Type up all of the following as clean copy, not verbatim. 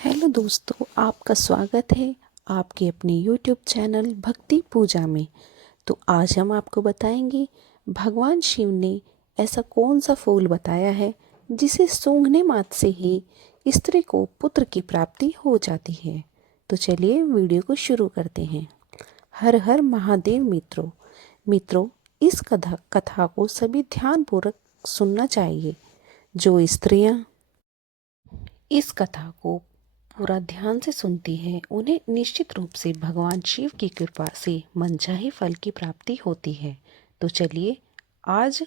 Hello दोस्तों, आपका स्वागत है आपके अपने यूट्यूब चैनल भक्ति पूजा में। तो आज हम आपको बताएंगे भगवान शिव ने ऐसा कौन सा फूल बताया है जिसे सूंघने मात्र से ही स्त्री को पुत्र की प्राप्ति हो जाती है। तो चलिए वीडियो को शुरू करते हैं। हर हर महादेव मित्रों, इस कथा को सभी ध्यानपूर्वक सुनना चाहिए। जो स्त्रियां इस कथा को पूरा ध्यान से सुनती हैं, उन्हें निश्चित रूप से भगवान शिव की कृपा से मनचाहे फल की प्राप्ति होती है। तो चलिए आज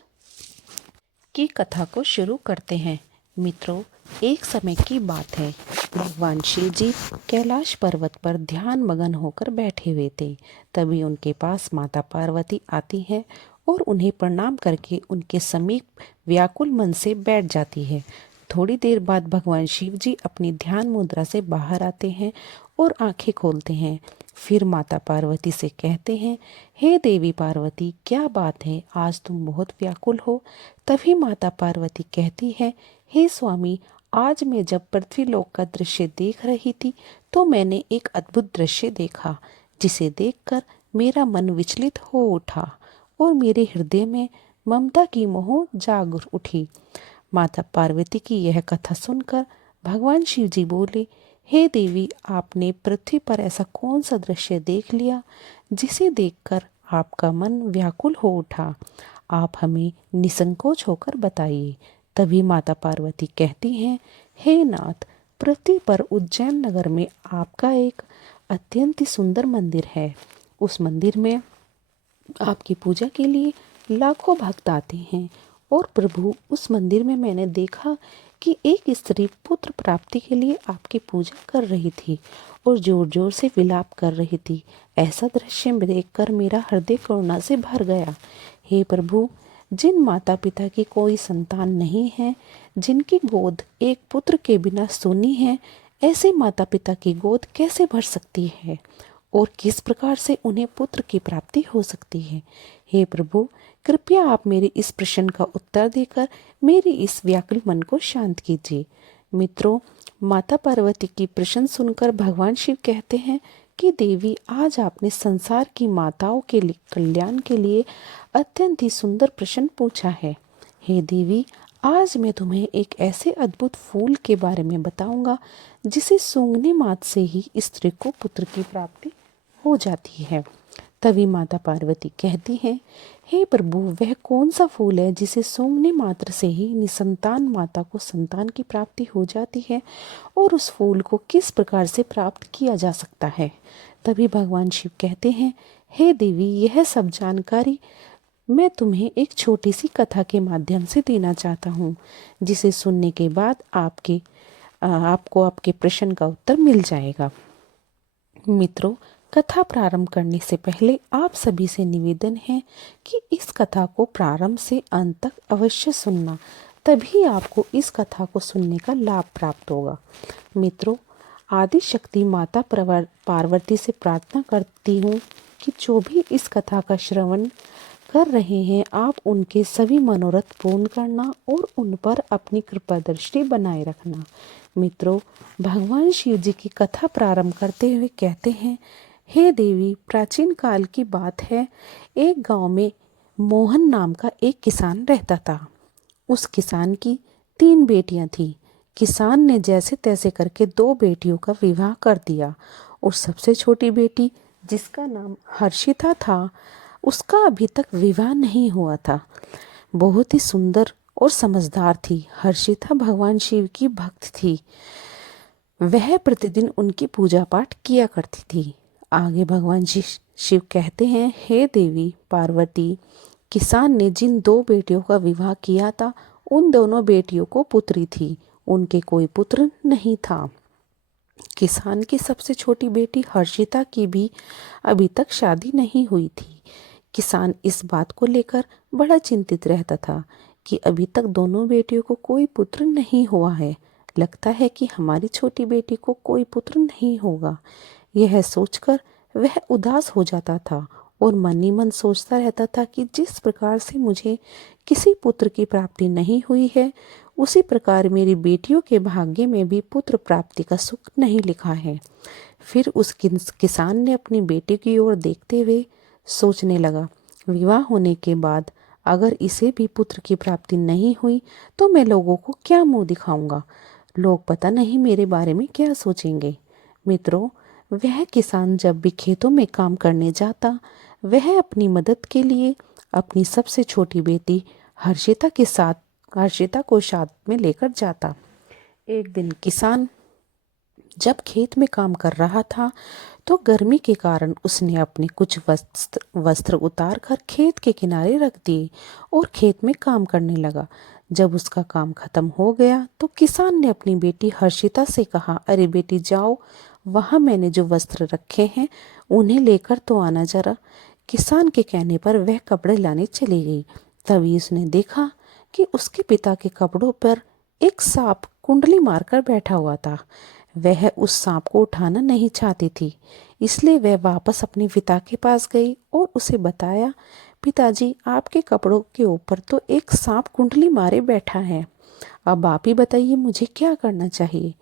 की कथा को शुरू करते हैं। मित्रों, एक समय की बात है। भगवान शिव जी कैलाश पर्वत पर ध्यान मगन होकर बैठे हुए थे। तभी उनके पास माता पार्वती आती है और उन्हें प्रणाम करके उनके समीप व्याकुल मन से बैठ जाती है। थोड़ी देर बाद भगवान शिव जी अपनी ध्यान मुद्रा से बाहर आते हैं और आंखें खोलते हैं। फिर माता पार्वती से कहते हैं, हे देवी पार्वती, क्या बात है, आज तुम बहुत व्याकुल हो। तभी माता पार्वती कहती है, हे स्वामी, आज मैं जब पृथ्वीलोक का दृश्य देख रही थी तो मैंने एक अद्भुत दृश्य देखा, जिसे देखकर मेरा मन विचलित हो उठा और मेरे हृदय में ममता की मोह जाग उठी। माता पार्वती की यह कथा सुनकर भगवान शिव जी बोले, हे देवी, आपने पृथ्वी पर ऐसा कौन सा दृश्य देख लिया जिसे देखकर आपका मन व्याकुल हो उठा? आप हमें निसंकोच होकर बताइए। तभी माता पार्वती कहती हैं, हे नाथ, पृथ्वी पर उज्जैन नगर में आपका एक अत्यंत ही सुंदर मंदिर है। उस मंदिर में आपकी पूजा के लिए लाखों भक्त आते हैं और प्रभु, उस मंदिर में मैंने देखा कि एक स्त्री पुत्र प्राप्ति के लिए आपकी पूजा कर रही थी और जोर जोर से विलाप कर रही थी। ऐसा दृश्य देखकर मेरा हृदय करुणा से भर गया। हे प्रभु, जिन माता पिता की कोई संतान नहीं है, जिनकी गोद एक पुत्र के बिना सूनी है, ऐसे माता पिता की गोद कैसे भर सकती है और किस प्रकार से उन्हें पुत्र की प्राप्ति हो सकती है? हे प्रभु, कृपया आप मेरे इस प्रश्न का उत्तर देकर मेरे इस व्याकुल मन को शांत कीजिए। मित्रों, माता पार्वती की प्रश्न सुनकर भगवान शिव कहते हैं कि देवी, आज आपने संसार की माताओं के कल्याण के लिए अत्यंत ही सुंदर प्रश्न पूछा है। हे देवी, आज मैं तुम्हें एक ऐसे अद्भुत फूल के बारे में बताऊंगा जिसे सूंघने मात्र से ही स्त्री को पुत्र की प्राप्ति हो जाती है। तभी माता पार्वती कहती हैं, हे प्रभु, वह कौन सा फूल है जिसे सूंघने मात्र से ही निसंतान माता को संतान की प्राप्ति हो जाती है, और उस फूल को किस प्रकार से प्राप्त किया जा सकता है? तभी भगवान शिव कहते हैं, हे देवी, यह सब जानकारी मैं तुम्हें एक छोटी सी कथा के माध्यम से देना चाहता हूँ, जिसे सुनने के बाद आपको आपके प्रश्न का उत्तर मिल जाएगा। मित्रों, कथा प्रारंभ करने से पहले आप सभी से निवेदन है कि इस कथा को प्रारंभ से अंत तक अवश्य सुनना, तभी आपको इस कथा को सुनने का लाभ प्राप्त होगा। मित्रों, आदि शक्ति माता पार्वती से प्रार्थना करती हूँ कि जो भी इस कथा का श्रवण कर रहे हैं, आप उनके सभी मनोरथ पूर्ण करना और उन पर अपनी कृपा दृष्टि बनाए रखना। मित्रों, भगवान शिव जी की कथा प्रारंभ करते हुए कहते हैं, हे देवी, प्राचीन काल की बात है। एक गांव में मोहन नाम का एक किसान रहता था। उस किसान की 3 बेटियां थीं। किसान ने जैसे तैसे करके 2 बेटियों का विवाह कर दिया और सबसे छोटी बेटी, जिसका नाम हर्षिता था, उसका अभी तक विवाह नहीं हुआ था। बहुत ही सुंदर और समझदार थी। हर्षिता भगवान शिव की भक्त थी। वह प्रतिदिन उनकी पूजा पाठ किया करती थी। आगे भगवान शिव कहते हैं, हे देवी पार्वती, किसान ने जिन 2 बेटियों का विवाह किया था, उन दोनों बेटियों को पुत्री थी, उनके कोई पुत्र नहीं था। किसान की सबसे छोटी बेटी हर्षिता की भी अभी तक शादी नहीं हुई थी। किसान इस बात को लेकर बड़ा चिंतित रहता था कि अभी तक दोनों बेटियों को कोई पुत्र नहीं हुआ है। लगता है कि हमारी छोटी बेटी को कोई पुत्र नहीं होगा। यह सोचकर वह उदास हो जाता था और मन ही मन सोचता रहता था कि जिस प्रकार से मुझे किसी पुत्र की प्राप्ति नहीं हुई है, उसी प्रकार मेरी बेटियों के भाग्य में भी पुत्र प्राप्ति का सुख नहीं लिखा है। फिर उस किसान ने अपनी बेटी की ओर देखते हुए सोचने लगा, विवाह होने के बाद अगर इसे भी पुत्र की प्राप्ति नहीं हुई तो मैं लोगों को क्या मुंह दिखाऊंगा। लोग पता नहीं मेरे बारे में क्या सोचेंगे। मित्रों, वह किसान जब भी खेतों में काम करने जाता, वह अपनी मदद के लिए अपनी सबसे छोटी बेटी हर्षिता को साथ में लेकर जाता। एक दिन किसान जब खेत में काम कर रहा था तो गर्मी के कारण उसने अपने कुछ वस्त्र उतार कर खेत के किनारे रख दिए और खेत में काम करने लगा। जब उसका काम खत्म हो गया तो किसान ने अपनी बेटी हर्षिता से कहा, अरे बेटी जाओ, वहां मैंने जो वस्त्र रखे हैं उन्हें लेकर तो आना जरा। किसान के कहने पर वह कपड़े लाने चली गई। तभी उसने देखा कि उसके पिता के कपड़ों पर एक सांप कुंडली मारकर बैठा हुआ था। वह उस सांप को उठाना नहीं चाहती थी, इसलिए वह वापस अपने पिता के पास गई और उसे बताया, पिताजी, आपके कपड़ों के ऊपर तो एक सांप कुंडली मारे बैठा है। अब आप ही बताइए मुझे क्या करना चाहिए।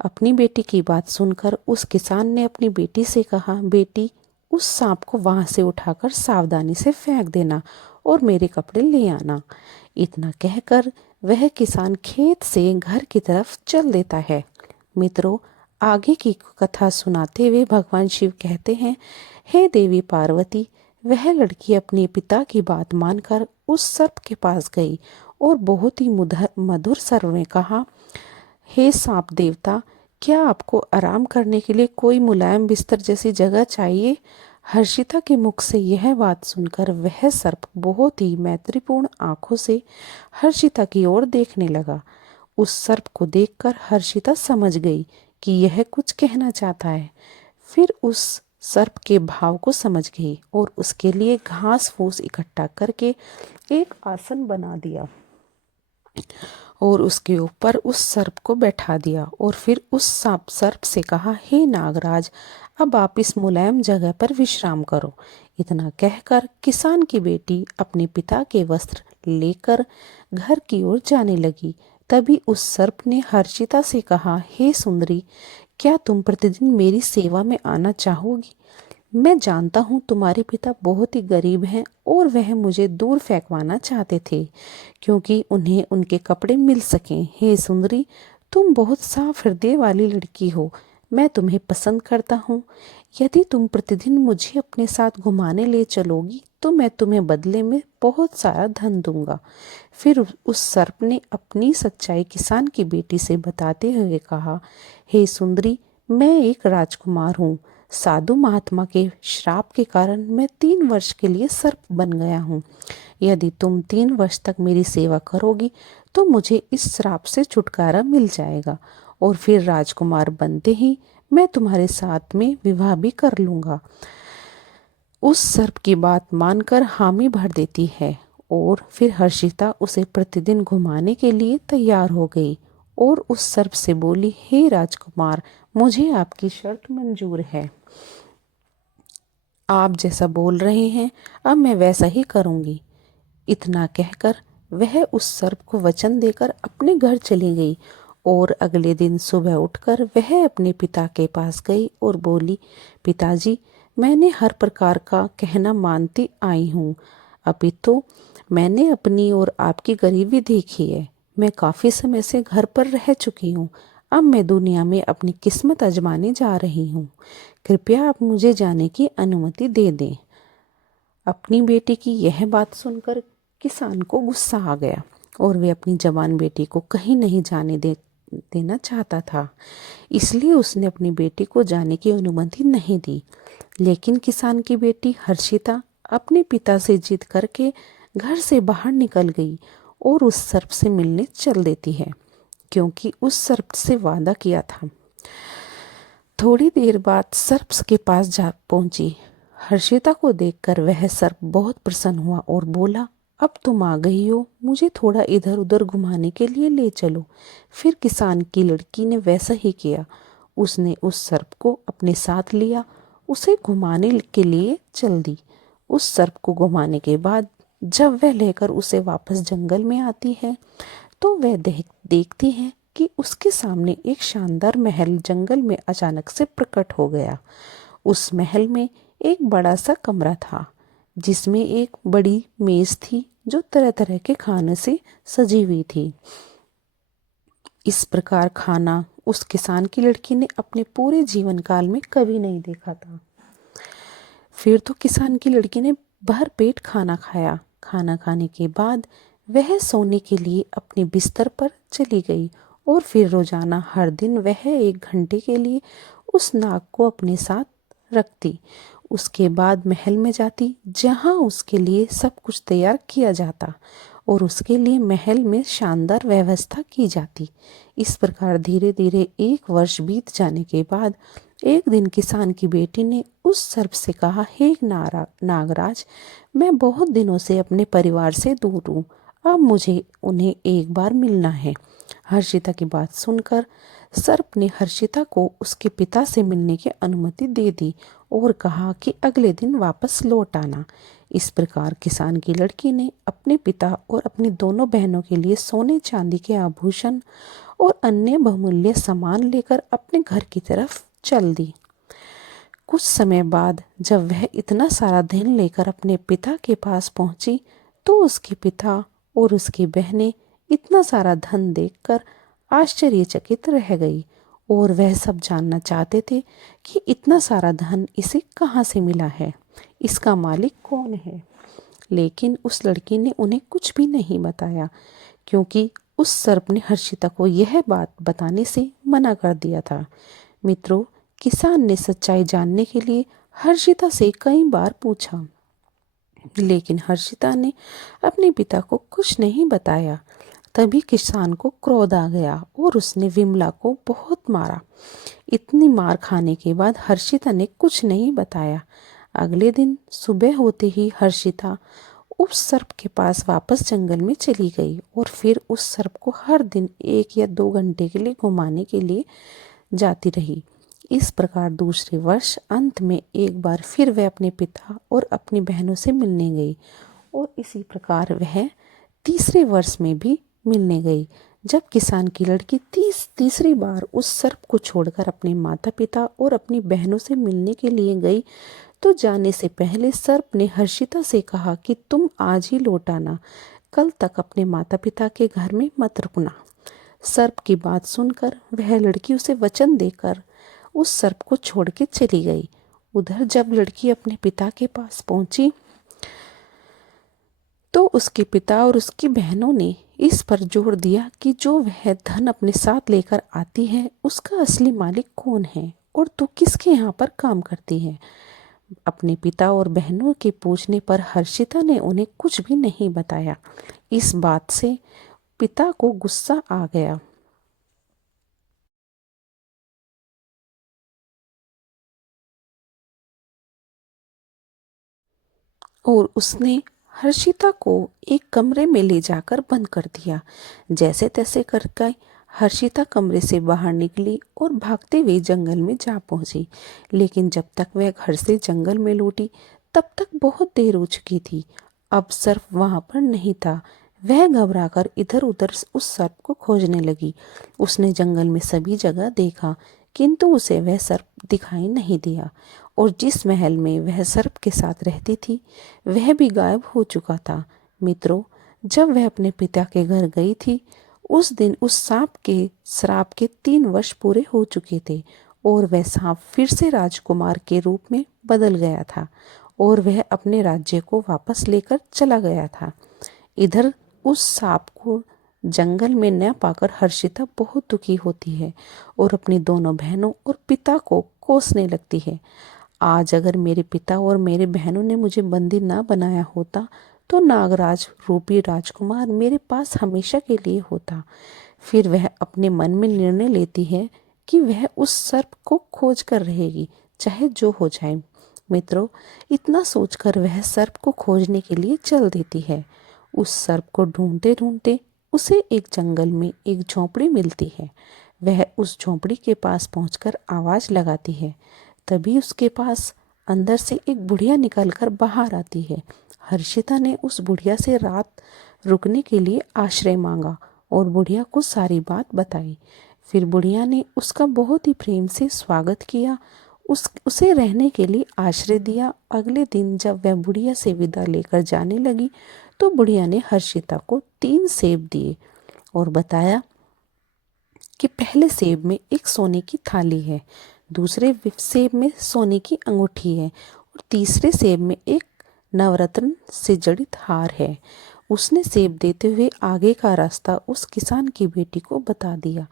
अपनी बेटी की बात सुनकर उस किसान ने अपनी बेटी से कहा, बेटी, उस सांप को वहां से उठाकर सावधानी से फेंक देना और मेरे कपड़े ले आना। इतना कहकर वह किसान खेत से घर की तरफ चल देता है। मित्रों, आगे की कथा सुनाते हुए भगवान शिव कहते हैं, हे देवी पार्वती, वह लड़की अपने पिता की बात मानकर उस सर्प के पास गई और बहुत ही मधुर स्वर में कहा, हे सांप देवता, क्या आपको आराम करने के लिए कोई मुलायम बिस्तर जैसी जगह चाहिए। हर्षिता के मुख से यह बात सुनकर वह सर्प बहुत ही मैत्रीपूर्ण आंखों से हर्षिता की ओर देखने लगा। उस सर्प को देखकर हर्षिता समझ गई कि यह कुछ कहना चाहता है। फिर उस सर्प के भाव को समझ गई और उसके लिए घास फूस इकट्ठा करके एक आसन बना दिया और उसके ऊपर उस सर्प को बैठा दिया और फिर उस सर्प से कहा, हे नागराज, अब आप इस मुलायम जगह पर विश्राम करो। इतना कहकर किसान की बेटी अपने पिता के वस्त्र लेकर घर की ओर जाने लगी। तभी उस सर्प ने हर्षिता से कहा, हे सुंदरी, क्या तुम प्रतिदिन मेरी सेवा में आना चाहोगी। मैं जानता हूँ तुम्हारे पिता बहुत ही गरीब हैं और वह मुझे दूर फेंकवाना चाहते थे क्योंकि उन्हें उनके कपड़े मिल सकें। हे सुंदरी, तुम बहुत साफ हृदय वाली लड़की हो, मैं तुम्हें पसंद करता हूँ। यदि तुम प्रतिदिन मुझे अपने साथ घुमाने ले चलोगी तो मैं तुम्हें बदले में बहुत सारा धन दूंगा। फिर उस सर्प ने अपनी सच्चाई किसान की बेटी से बताते हुए कहा, हे सुंदरी, मैं एक राजकुमार हूँ। साधु महात्मा के श्राप के कारण मैं 3 वर्ष के लिए सर्प बन गया हूँ। यदि तुम 3 वर्ष तक मेरी सेवा करोगी तो मुझे इस श्राप से छुटकारा मिल जाएगा और फिर राजकुमार बनते ही मैं तुम्हारे साथ में विवाह भी कर लूंगा। उस सर्प की बात मानकर हामी भर देती है और फिर हर्षिता उसे प्रतिदिन घुमाने के लिए तैयार हो गई और उस सर्प से बोली, हे राजकुमार, मुझे आपकी शर्त मंजूर है। आप जैसा बोल रहे हैं अब मैं वैसा ही करूंगी। इतना कहकर वह उस सर्प को वचन देकर अपने घर चली गई और अगले दिन सुबह उठकर वह अपने पिता के पास गई और बोली, पिताजी, मैंने हर प्रकार का कहना मानती आई हूँ। अभी तो मैंने अपनी और आपकी गरीबी देखी है। मैं काफ़ी समय से घर पर रह चुकी हूँ। अब मैं दुनिया में अपनी किस्मत आजमाने जा रही हूँ। कृपया आप मुझे जाने की अनुमति दे दें। अपनी बेटी की यह बात सुनकर किसान को गुस्सा आ गया और वे अपनी जवान बेटी को कहीं नहीं जाने देना चाहता था, इसलिए उसने अपनी बेटी को जाने की अनुमति नहीं दी। लेकिन किसान की बेटी हर्षिता अपने पिता से जिद करके घर से बाहर निकल गई और उस सर्प से मिलने चल देती है क्योंकि उस सर्प से वादा किया था। थोड़ी देर बाद सर्प के पास जा पहुंची। हर्षिता को देखकर वह सर्प बहुत प्रसन्न हुआ और बोला, अब तुम आ गई हो, मुझे थोड़ा इधर उधर घुमाने के लिए ले चलो। फिर किसान की लड़की ने वैसा ही किया। उसने उस सर्प को अपने साथ लिया, उसे घुमाने के लिए चल दी। उस सर्प को घुमाने के बाद जब वह लेकर उसे वापस जंगल में आती है तो वह देखती है कि उसके सामने एक शानदार महल जंगल में अचानक से प्रकट हो गया। उस महल में एक बड़ा सा कमरा था जिसमें एक बड़ी मेज थी जो तरह तरह के खाने से सजी हुई थी। इस प्रकार खाना उस किसान की लड़की ने अपने पूरे जीवन काल में कभी नहीं देखा था। फिर तो किसान की लड़की ने भर पेट खाना खाया। खाना खाने के बाद वह सोने के लिए अपने बिस्तर पर चली गई और फिर रोजाना हर दिन वह 1 घंटे के लिए उस नाग को अपने साथ रखती। उसके बाद महल में जाती जहाँ उसके लिए सब कुछ तैयार किया जाता और उसके लिए महल में शानदार व्यवस्था की जाती। इस प्रकार धीरे धीरे 1 वर्ष बीत जाने के बाद एक दिन किसान की बेटी ने उस सर्प से कहा, हे नागराज, मैं बहुत दिनों से अपने परिवार से दूर हूँ। अब मुझे उन्हें एक बार मिलना है। हर्षिता की बात सुनकर सर्प ने हर्षिता को उसके पिता से मिलने की अनुमति दे दी और कहा कि अगले दिन वापस लौट आना। इस प्रकार किसान की लड़की ने अपने पिता और अपनी दोनों बहनों के लिए सोने चांदी के आभूषण और अन्य बहुमूल्य सामान लेकर अपने घर की तरफ चल दी। कुछ समय बाद जब वह इतना सारा धन लेकर अपने पिता के पास पहुंची तो उसके पिता और उसकी बहनें इतना सारा धन देखकर आश्चर्यचकित रह गई और वह सब जानना चाहते थे कि इतना सारा धन इसे कहाँ से मिला है, इसका मालिक कौन है। लेकिन उस लड़की ने उन्हें कुछ भी नहीं बताया क्योंकि उस सर्प ने हर्षिता को यह बात बताने से मना कर दिया था। मित्रों, किसान ने सच्चाई जानने के लिए हर्षिता से कई बार पूछा, लेकिन हर्षिता ने अपने पिता को कुछ नहीं बताया। तभी किसान को क्रोध आ गया और उसने विमला को बहुत मारा। इतनी मार खाने के बाद हर्षिता ने कुछ नहीं बताया। अगले दिन सुबह होते ही हर्षिता उस सर्प के पास वापस जंगल में चली गई और फिर उस सर्प को हर दिन 1 या 2 घंटे के लिए घुमाने के लिए जाती रही। इस प्रकार दूसरे वर्ष अंत में एक बार फिर वह अपने पिता और अपनी बहनों से मिलने गई और इसी प्रकार वह तीसरे वर्ष में भी मिलने गई। जब किसान की लड़की तीसरी बार उस सर्प को छोड़कर अपने माता पिता और अपनी बहनों से मिलने के लिए गई तो जाने से पहले सर्प ने हर्षिता से कहा कि तुम आज ही लौट आना, कल तक अपने माता पिता के घर में मत रुकना। सर्प की बात सुनकर वह लड़की उसे वचन देकर उस सर्प को छोड़ के चली गई। उधर जब लड़की अपने पिता के पास पहुंची तो उसके पिता और उसकी बहनों ने इस पर जोर दिया कि जो वह धन अपने साथ लेकर आती है उसका असली मालिक कौन है और तू किसके यहाँ पर काम करती है। अपने पिता और बहनों के पूछने पर हर्षिता ने उन्हें कुछ भी नहीं बताया। इस बात से पिता को गुस्सा आ गया और उसने हर्षिता को एक कमरे में ले जाकर बंद कर दिया। जैसे तैसे करके हर्षिता कमरे से बाहर निकली और भागते हुए जंगल में जा पहुंची। लेकिन जब तक वह घर से जंगल में लौटी तब तक बहुत देर हो चुकी थी। अब सर्प वहां पर नहीं था। वह घबराकर इधर उधर उस सर्प को खोजने लगी। उसने जंगल में सभी जगह देखा किंतु उसे वह सर्प दिखाई नहीं दिया और जिस महल में वह सर्प के साथ रहती थी वह भी गायब हो चुका था। मित्रों, जब वह अपने पिता के घर गई थी उस दिन उस सांप के श्राप के 3 वर्ष पूरे हो चुके थे और वह सांप फिर से राजकुमार के रूप में बदल गया था और वह अपने राज्य को वापस लेकर चला गया था। इधर उस सांप को जंगल में न पाकर हर्षिता बहुत दुखी होती है और अपनी दोनों बहनों और पिता को कोसने लगती है। आज अगर मेरे पिता और मेरे बहनों ने मुझे बंदी ना बनाया होता तो नागराज रूपी राजकुमार मेरे पास हमेशा के लिए होता। फिर वह अपने मन में निर्णय लेती है कि वह उस सर्प को खोज कर रहेगी चाहे जो हो जाए। मित्रों, इतना सोचकर वह सर्प को खोजने के लिए चल देती है। उस सर्प को ढूंढते ढूंढते उसे एक जंगल में एक झोंपड़ी मिलती है। वह उस झोंपड़ी के पास पहुंचकर आवाज लगाती है। तभी उसके पास अंदर से एक बुढ़िया निकलकर बाहर आती है। हर्षिता ने उस बुढ़िया से रात रुकने के लिए आश्रय मांगा और बुढ़िया को सारी बात बताई। फिर बुढ़िया ने उसका बहुत ही प्रेम से स्वागत किया, उसे रहने के लिए आश्रय दिया। अगले दिन जब वह बुढ़िया से विदा लेकर जाने लगी तो बुढ़िया ने हर्षिता को 3 सेब दिए और बताया कि पहले सेब में एक सोने की थाली है, दूसरे सेब में सोने की अंगूठी है और तीसरे सेब में एक नवरत्न से जड़ित हार है। उसने सेब देते हुए आगे का रास्ता उस किसान की बेटी को बता दिया,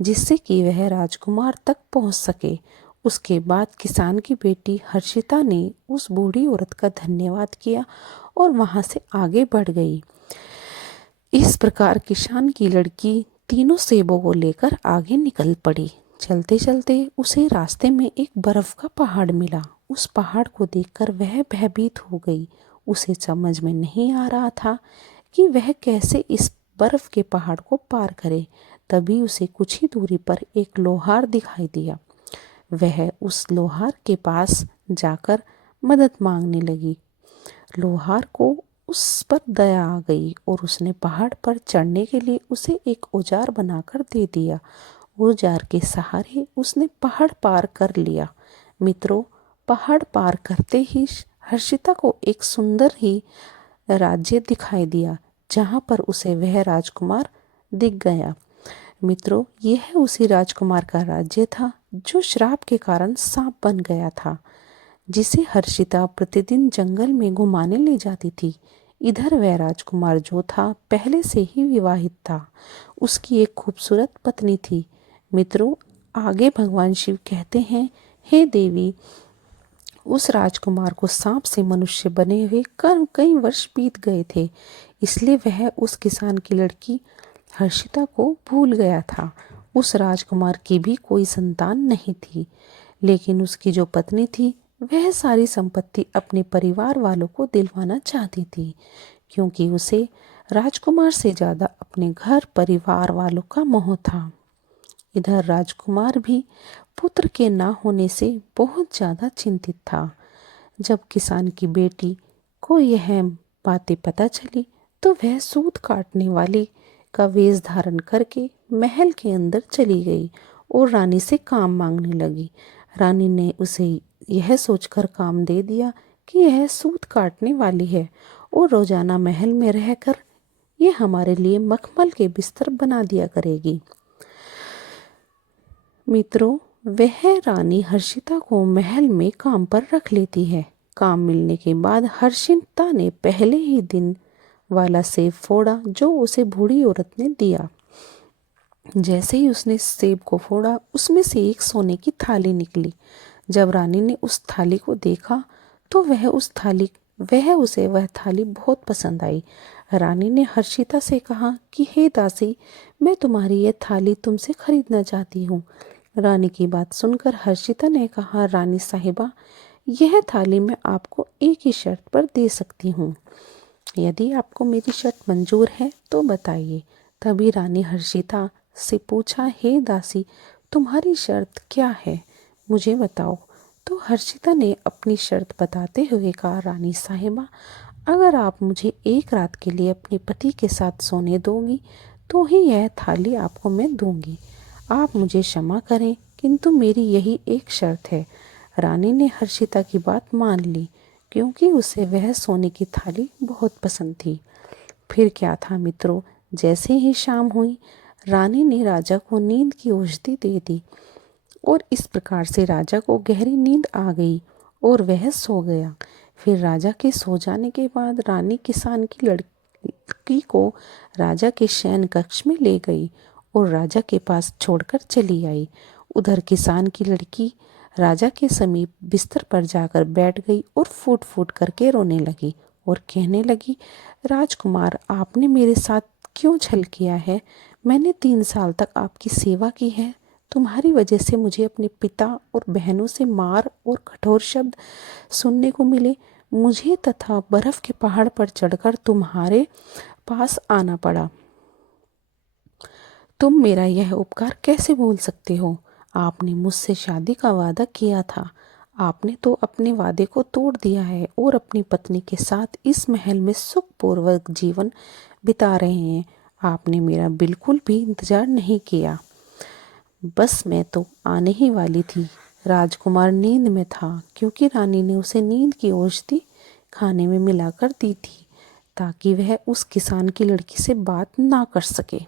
जिससे कि वह राजकुमार तक पहुंच सके। उसके बाद किसान की बेटी हर्षिता ने उस बूढ़ी औरत का धन्यवाद किया और वहां से आगे बढ़ गई। इस प्रकार किसान की लड़की तीनों सेबों को लेकर आगे निकल पड़ी। चलते चलते उसे रास्ते में एक बर्फ का पहाड़ मिला। उस पहाड़ को देखकर वह भयभीत हो गई। उसे समझ में नहीं आ रहा था कि वह कैसे इस बर्फ के पहाड़ को पार करे। तभी उसे कुछ ही दूरी पर एक लोहार दिखाई दिया। वह उस लोहार के पास जाकर मदद मांगने लगी। लोहार को उस पर दया आ गई और उसने पहाड़ पर चढ़ने के लिए उसे एक औजार बनाकर दे दिया। औजार के सहारे उसने पहाड़ पार कर लिया। मित्रों, पहाड़ पार करते ही हर्षिता को एक सुंदर ही राज्य दिखाई दिया, जहां पर उसे वह राजकुमार दिख गया। मित्रों, यह उसी राजकुमार का राज्य था जो श्राप के कारण सांप बन गया था, जिसे हर्षिता प्रतिदिन जंगल में घुमाने ले जाती थी। इधर वह राजकुमार जो था पहले से ही विवाहित था। उसकी एक खूबसूरत पत्नी थी। मित्रों, आगे भगवान शिव कहते हैं, हे देवी, उस राजकुमार को सांप से मनुष्य बने हुए कई वर्ष बीत गए थे, इसलिए वह उस किसान की लड़की हर्षिता को भूल गया था। उस राजकुमार की भी कोई संतान नहीं थी, लेकिन उसकी जो पत्नी थी वह सारी संपत्ति अपने परिवार वालों को दिलवाना चाहती थी, क्योंकि उसे राजकुमार से ज्यादा अपने घर परिवार वालों का मोह था। इधर राजकुमार भी पुत्र के ना होने से बहुत ज्यादा चिंतित था। जब किसान की बेटी को यह बातें पता चली तो वह सूत काटने वाली का वेश धारण करके महल के अंदर चली गई और रानी से काम मांगने लगी। रानी ने उसे यह सोचकर काम दे दिया कि यह सूत काटने वाली है और रोजाना महल में रहकर ये हमारे लिए मखमल के बिस्तर बना दिया करेगी। मित्रों, वह रानी हर्षिता को महल में काम पर रख लेती है। काम मिलने के बाद हर्षिता ने पहले ही दिन वाला सेब फोड़ा जो उसे बूढ़ी औरत ने दिया। जैसे ही उसने सेब को फोड़ा, उसमें से एक सोने की थाली निकली। जब रानी ने उस थाली को देखा तो वह थाली बहुत पसंद आई। रानी ने हर्षिता से कहा कि हे दासी, मैं तुम्हारी यह थाली तुमसे खरीदना चाहती हूँ। रानी की बात सुनकर हर्षिता ने कहा, रानी साहिबा, यह थाली मैं आपको एक ही शर्त पर दे सकती हूँ। यदि आपको मेरी शर्त मंजूर है तो बताइए। तभी रानी हर्षिता से पूछा, हे दासी, तुम्हारी शर्त क्या है, मुझे बताओ। तो हर्षिता ने अपनी शर्त बताते हुए कहा, रानी साहिबा, अगर आप मुझे एक रात के लिए अपने पति के साथ सोने दोगी तो ही यह थाली आपको मैं दूंगी। आप मुझे क्षमा करें, किंतु मेरी यही एक शर्त है। रानी ने हर्षिता की बात मान ली, क्योंकि उसे वह सोने की थाली बहुत पसंद थी। फिर क्या था मित्रों, जैसे ही शाम हुई, रानी ने राजा को नींद की औषधि दे दी और इस प्रकार से राजा को गहरी नींद आ गई और वह सो गया। फिर राजा के सो जाने के बाद रानी किसान की लड़की को राजा के शयन कक्ष में ले गई और राजा के पास छोड़कर चली आई। उधर किसान की लड़की राजा के समीप बिस्तर पर जाकर बैठ गई और फूट फूट करके रोने लगी और कहने लगी, राजकुमार, आपने मेरे साथ क्यों छल किया है? मैंने 3 साल तक आपकी सेवा की है। तुम्हारी वजह से मुझे अपने पिता और बहनों से मार और कठोर शब्द सुनने को मिले। मुझे तथा बर्फ के पहाड़ पर चढ़कर तुम्हारे पास आना पड़ा। तुम मेरा यह उपकार कैसे भूल सकते हो? आपने मुझसे शादी का वादा किया था। आपने तो अपने वादे को तोड़ दिया है और अपनी पत्नी के साथ इस महल में सुखपूर्वक जीवन बिता रहे हैं। आपने मेरा बिल्कुल भी इंतजार नहीं किया। बस मैं तो आने ही वाली थी। राजकुमार नींद में था क्योंकि रानी ने उसे नींद की औषधि खाने में मिलाकर दी थी ताकि वह उस किसान की लड़की से बात ना कर सके।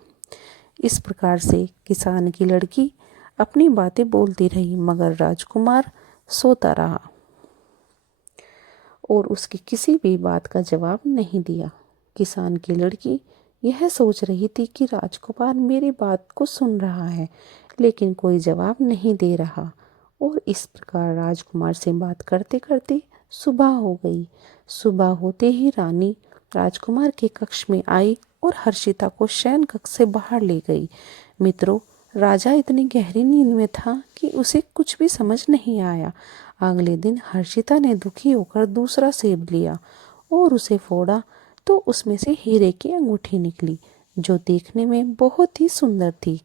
इस प्रकार से किसान की लड़की अपनी बातें बोलती रही मगर राजकुमार सोता रहा और उसकी किसी भी बात का जवाब नहीं दिया। किसान की लड़की यह सोच रही थी कि राजकुमार मेरी बात को सुन रहा है लेकिन कोई जवाब नहीं दे रहा और इस प्रकार राजकुमार से बात करते करते सुबह हो गई। सुबह होते ही रानी राजकुमार के कक्ष में आई और हर्षिता को शयन कक्ष से बाहर ले गई। मित्रों, राजा इतनी गहरी नींद में था कि उसे कुछ भी समझ नहीं आया। अगले दिन हर्षिता ने दुखी होकर दूसरा सेब लिया और उसे फोड़ा तो उसमें से हीरे की अंगूठी निकली जो देखने में बहुत ही सुंदर थी।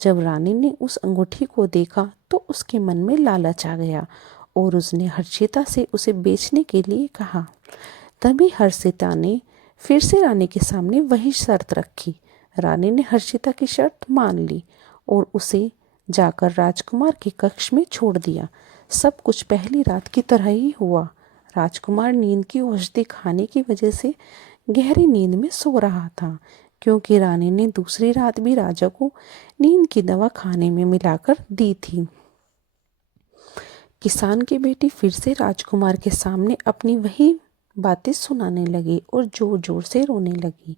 जब रानी ने उस अंगूठी को देखा तो उसके मन में लालच आ गया और उसने हर्षिता से उसे बेचने के लिए कहा। तभी हर्षिता ने फिर से रानी के सामने वही शर्त रखी। रानी ने हर्षिता की शर्त मान ली और उसे जाकर राजकुमार के कक्ष में छोड़ दिया। सब कुछ पहली रात की तरह ही हुआ। राजकुमार नींद की औषधि खाने की वजह से गहरी नींद में सो रहा था क्योंकि रानी ने दूसरी रात भी राजा को नींद की दवा खाने में मिलाकर दी थी। किसान की बेटी फिर से राजकुमार के सामने अपनी वही बातें सुनाने लगी और जोर जोर से रोने लगी।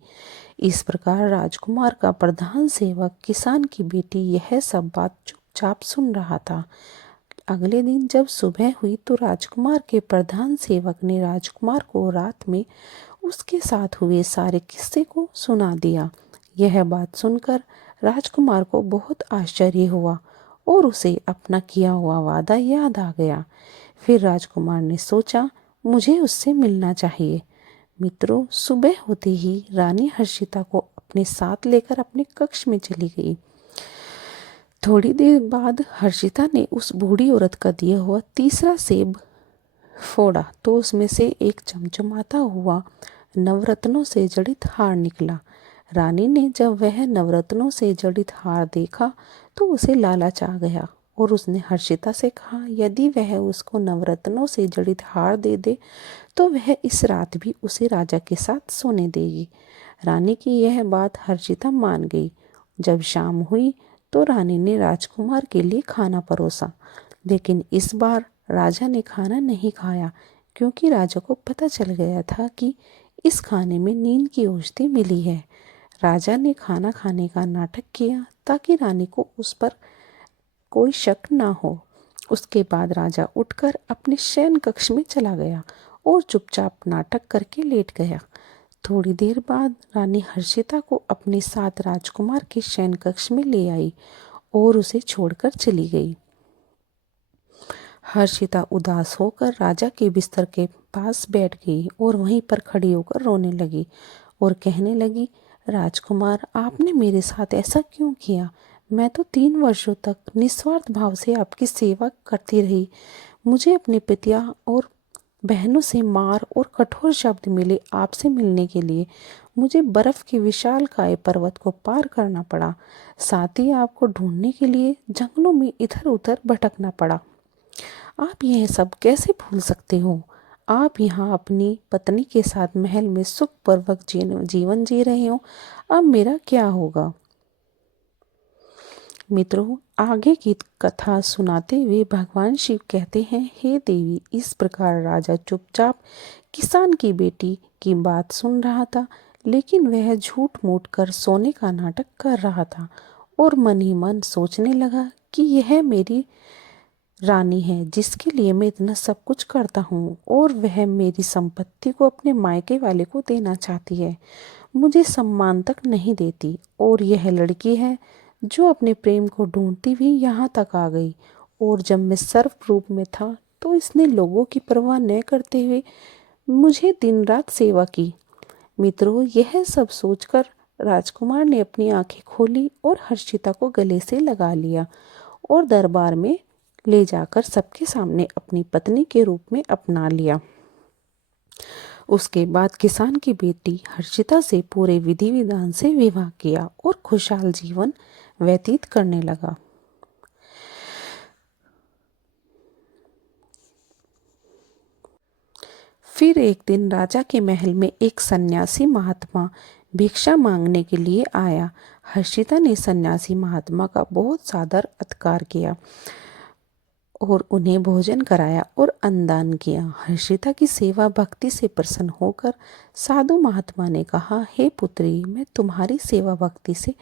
इस प्रकार राजकुमार का प्रधान सेवक किसान की बेटी यह सब बात चुपचाप सुन रहा था। अगले दिन जब सुबह हुई तो राजकुमार के प्रधान सेवक ने राजकुमार को रात में उसके साथ हुए सारे किस्से को सुना दिया। यह बात सुनकर राजकुमार को बहुत आश्चर्य हुआ और उसे अपना किया हुआ वादा याद आ गया। फिर राजकुमार ने सोचा मुझे उससे मिलना चाहिए। मित्रों, सुबह होते ही रानी हर्षिता को अपने साथ लेकर अपने कक्ष में चली गई। थोड़ी देर बाद हर्षिता ने उस बूढ़ी औरत का दिया हुआ तीसरा सेब फोड़ा तो उसमें से एक चमचमाता हुआ नवरत्नों से जड़ित हार निकला। रानी ने जब वह नवरत्नों से जड़ित हार देखा तो उसे लालच आ गया और उसने हर्षिता से कहा यदि वह उसको नवरत्नों से जड़ित हार दे दे तो वह इस रात भी उसे राजा के साथ सोने देगी। रानी की यह बात हर्षिता मान गई। जब शाम हुई तो रानी ने राजकुमार के लिए खाना परोसा लेकिन इस बार राजा ने खाना नहीं खाया क्योंकि राजा को पता चल गया था कि इस खाने में नींद की औषधि मिली है। राजा ने खाना खाने का नाटक किया ताकि रानी को उस पर कोई शक ना हो। उसके बाद राजा उठकर अपने शयन कक्ष में चला गया और चुपचाप नाटक करके लेट गया। थोड़ी देर बाद रानी हर्षिता को अपने साथ राजकुमार के शयन कक्ष में ले आई और उसे छोड़कर चली गई। हर्षिता उदास होकर राजा के बिस्तर के पास बैठ गई और वहीं पर खड़ी होकर रोने लगी और कहने लगी, राजकुमार, आपने मेरे साथ ऐसा क्यों किया? मैं तो 3 वर्षों तक निस्वार्थ भाव से आपकी सेवा करती रही। मुझे अपने पिता और बहनों से मार और कठोर शब्द मिले आपसे मिलने के लिए। मुझे बर्फ के विशालकाय पर्वत को पार करना पड़ा। साथ ही आपको ढूंढने के लिए जंगलों में इधर उधर भटकना पड़ा। आप यह सब कैसे भूल सकते हो? आप यहाँ अपनी पत्नी के साथ महल में सुखपूर्वक जीवन जी रहे हो। अब मेरा क्या होगा? मित्रों, आगे की कथा सुनाते हुए भगवान शिव कहते हैं, हे देवी, इस प्रकार राजा चुपचाप किसान की बेटी की बात सुन रहा था लेकिन वह झूठ मूठ कर सोने का नाटक कर रहा था और मन ही मन सोचने लगा कि यह मेरी रानी है जिसके लिए मैं इतना सब कुछ करता हूँ और वह मेरी संपत्ति को अपने मायके वाले को देना चाहती है, मुझे सम्मान तक नहीं देती। और यह लड़की है जो अपने प्रेम को ढूंढती हुई यहाँ तक आ गई और जब मैं सर्व रूप में था तो इसने लोगों की परवाह न करते हुए मुझे दिन रात सेवा की। मित्रों, यह सब सोचकर राजकुमार ने अपनी आंखें खोली और हर्षिता को गले से लगा लिया और दरबार में ले जाकर सबके सामने अपनी पत्नी के रूप में अपना लिया। उसके बाद किसान की बेटी हर्षिता से पूरे विधि विधान से विवाह किया और खुशहाल जीवन व्यतीत करने लगा। फिर एक दिन राजा के महल में एक सन्यासी महात्मा भिक्षा मांगने के लिए आया। हर्षिता ने सन्यासी महात्मा का बहुत सादर सत्कार किया और उन्हें भोजन कराया और अन्नदान किया। हर्षिता की सेवा भक्ति से प्रसन्न होकर साधु महात्मा ने कहा, हे पुत्री, मैं तुम्हारी सेवा भक्ति से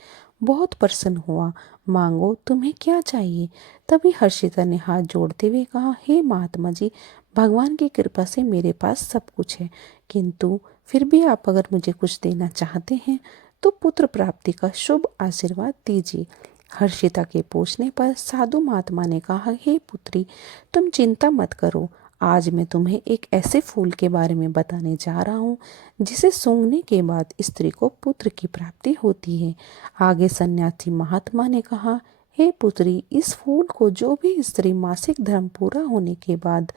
बहुत प्रसन्न हुआ, मांगो तुम्हें क्या चाहिए। तभी हर्षिता ने हाथ जोड़ते हुए कहा, हे महात्मा जी, भगवान की कृपा से मेरे पास सब कुछ है, किंतु फिर भी आप अगर मुझे कुछ देना चाहते हैं तो पुत्र प्राप्ति का शुभ आशीर्वाद दीजिए। हर्षिता के पूछने पर साधु महात्मा ने कहा, हे पुत्री, तुम चिंता मत करो, आज मैं तुम्हें एक ऐसे फूल के बारे में बताने जा रहा हूँ जिसे सूंघने के बाद स्त्री को पुत्र की प्राप्ति होती है। आगे सन्यासी महात्मा ने कहा, हे पुत्री, इस फूल को जो भी स्त्री मासिक धर्म पूरा होने के बाद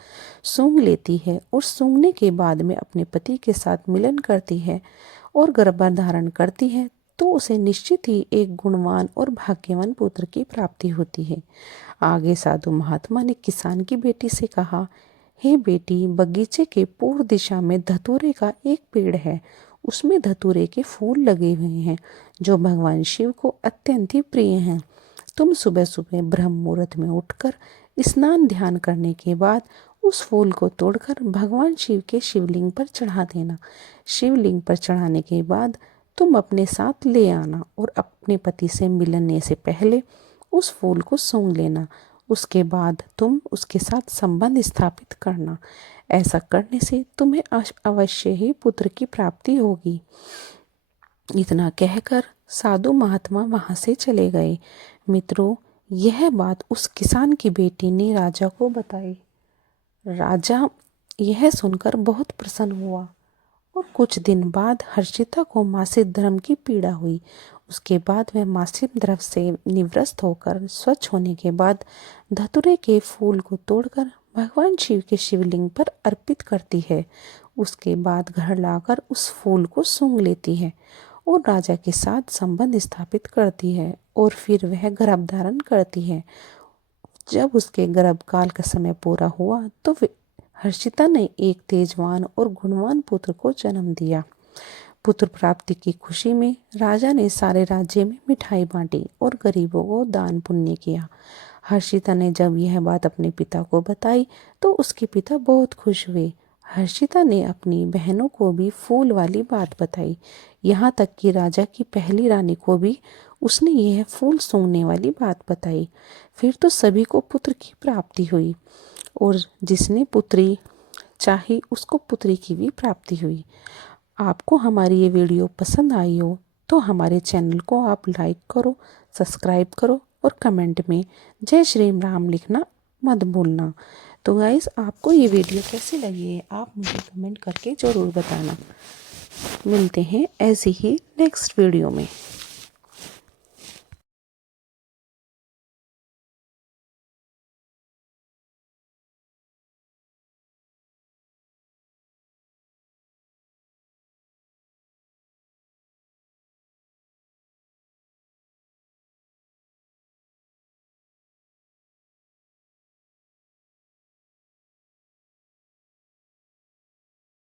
सूंघ लेती है और सूंघने के बाद में अपने पति के साथ मिलन करती है और गर्भधारण करती है तो उसे निश्चित ही एक गुणवान और भाग्यवान पुत्र की प्राप्ति होती है। आगे साधु महात्मा ने किसान की बेटी से कहा, हे बेटी, बगीचे के पूर्व दिशा में धतूरे का एक पेड़ है, उसमें धतूरे के फूल लगे हुए हैं जो भगवान शिव को अत्यंत ही प्रिय हैं। तुम सुबह सुबह ब्रह्म मुहूर्त में उठकर स्नान ध्यान करने के बाद उस फूल को तोड़कर भगवान शिव के शिवलिंग पर चढ़ा देना। शिवलिंग पर चढ़ाने के बाद तुम अपने साथ ले आना और अपने पति से मिलने से पहले उस फूल को सूंघ लेना। उसके बाद तुम उसके साथ संबंध स्थापित करना। ऐसा करने से तुम्हें अवश्य ही पुत्र की प्राप्ति होगी। इतना कहकर साधु महात्मा वहां से चले गए। मित्रों, यह बात उस किसान की बेटी ने राजा को बताई। राजा यह सुनकर बहुत प्रसन्न हुआ और कुछ दिन बाद हर्षिता को मासिक धर्म की पीड़ा हुई। उसके बाद वह मासिक धर्म से निवृत्त होकर स्वच्छ होने के बाद धतूरे के फूल को तोड़कर भगवान शिव के शिवलिंग पर अर्पित करती है। उसके बाद घर लाकर उस फूल को सूंघ लेती है और राजा के साथ संबंध स्थापित करती है और फिर वह गर्भधारण करती है। जब उसके गर्भकाल का समय पूरा हुआ तो हर्षिता ने एक तेजवान और गुणवान पुत्र को जन्म दिया। पुत्र प्राप्ति की खुशी में राजा ने सारे राज्य में मिठाई बांटी और गरीबों को दान पुण्य किया। हर्षिता ने जब यह बात अपने पिता को बताई तो उसके पिता बहुत खुश हुए। हर्षिता ने अपनी बहनों को भी फूल वाली बात बताई, यहाँ तक कि राजा की पहली रानी को भी उसने यह फूल सूंघने वाली बात बताई। फिर तो सभी को पुत्र की प्राप्ति हुई और जिसने पुत्री चाही उसको पुत्री की भी प्राप्ति हुई। आपको हमारी ये वीडियो पसंद आई हो तो हमारे चैनल को आप लाइक करो, सब्सक्राइब करो और कमेंट में जय श्री राम लिखना मत भूलना। तो गाइस, आपको ये वीडियो कैसी लगी है आप मुझे कमेंट करके ज़रूर बताना। मिलते हैं ऐसी ही नेक्स्ट वीडियो में।